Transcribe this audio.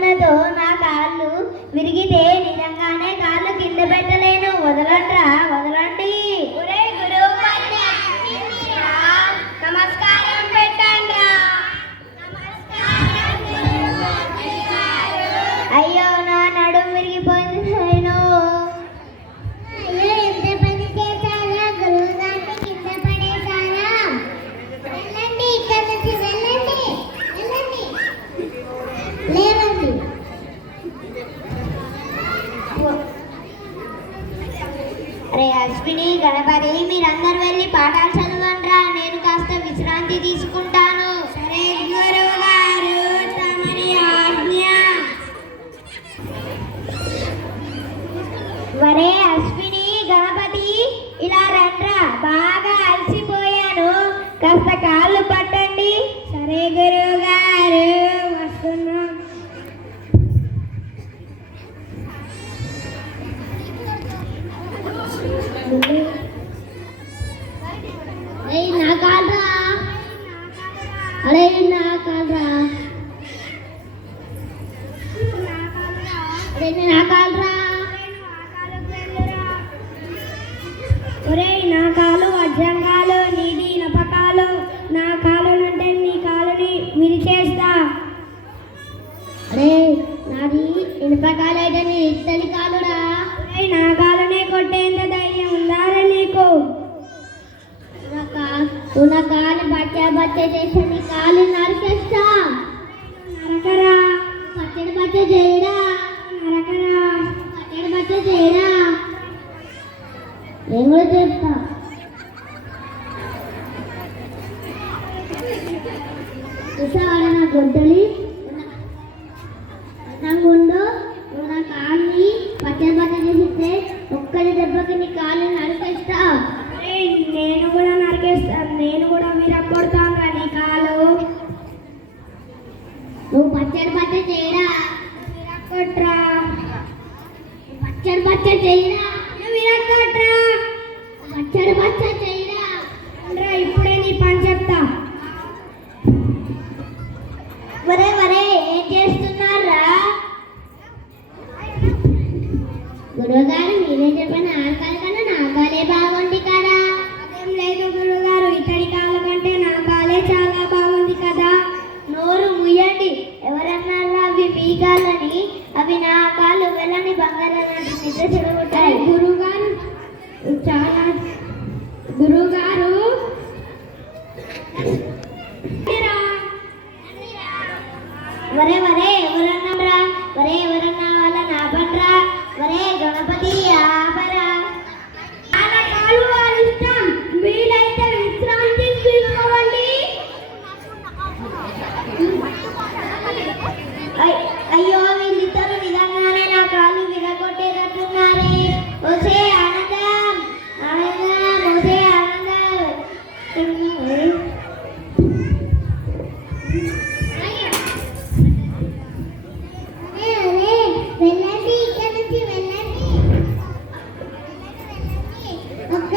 ఉన్నదో నా కాళ్ళు విరిగితే నిజంగానే కాళ్ళు కింద పెట్టలేను. వదలండ్రా, వదలండి. నమస్కారం పెట్టండ్రా. అయ్యో నా నడుము విరిగిపోయింది. నేను అయ్యో ఎంత పని చేశారా, గురువు గారిని కింద పడేశారా? వెళ్ళండి, ఇక్కడ నుంచి వెళ్ళండి, వెళ్ళండి, లేవండి. అరే అశ్విని, గణపతి, మీరందరూ వెళ్ళి పాఠాలు చదవండ్రా. నేను కాస్త విశ్రాంతి తీసుకుంటాను. సరే గురువు గారు, తమరి ఆజ్ఞ. వరే అశ్విని, గణపతి, ఇలా రండ్రా. బాగా అలసిపోయాను, కాస్త కాళ్ళు పట్టండి. సరే గురువు గారు, వస్తున్నాం. నా కాళ్ళరా, అరే నా కాళ్ళరా, అరే నా కాళ్ళరా. ఒరేయ్, నా కాలు వజ్రంగాలు, నీది ఇనపకాలు. నా కాలు అంటే నీ కాలుని విరిచేస్తా. అరే నాది ఇనుపకాలైతే నీ ఇత్తడి కాలురా. ఒరేయ్, నా కాలునే కొట్టేంత ధైర్యం ఉందారా నీకు? ఉన్న కాలు బచ్చ చేసి నీ కాలు నరికేస్తా. నరకరా, పచ్చడి బచ్చ చేయరా, నరకరా, పచ్చడి బచ్చ చేయరా. నేను కూడా చేస్తా. చూసావాడ నా గొడ్డలి గుండు. నువ్వు నా కాలుని పచ్చడి బచ్చ చేసిస్తే ఒక్కడి దెబ్బకి నీ కాలు నరికేస్తా. ఒరేయ్, నేను కూడా నరికేస్తాను. నేను కూడా విరగొడతాను రా నీ కాలు. నువ్వు పచ్చడి బచ్చ చేయరా, విరగొట్రా, పచ్చడి బచ్చ చేయరా, విరగొట్రా, పచ్చడి బచ్చ చేయరా. రా, ఇప్పుడే నీ పని చెప్తా. వరే వరే, ఏం చేస్తున్నారా? గురువుగారు, మీరే చెప్పిన ఆకాల కన్నా నా కాలే బాగుంది కదా. అదేం లేదు గురువుగారు, ఇతడి కాలు కంటే నా కాలే చాలా బాగుంది కదా. నోరు ముయ్యండి. ఎవరన్నారా అవి మీ కాళ్ళని? అవి నా కాళ్ళు. వెళ్ళని బంగారం లాంటి నిద్ర చెడగొట్టాయి. గురువుగారు, చాలా గురువుగారు, వరే వరే, ఎవరన్నారా? వరే ఎవరన్నా వాళ్ళ నా పనరా? వరే గణపతి, ఆపరా. వాళ్ళ కాలు వాళ్ళ ఇష్టం. వీలైతే విశ్రాంతి తీసుకోవండి. అయ్యో, వీళ్ళిద్దరు నిజంగానే నా కాళ్ళు విరగొట్టేటట్టున్నారే. ఒసే ఆనందం, ఆనందం, ఒసే ఆనందం. వెళ్ళండి, ఇక్కడ నుంచి వెళ్ళండి. ఒక్క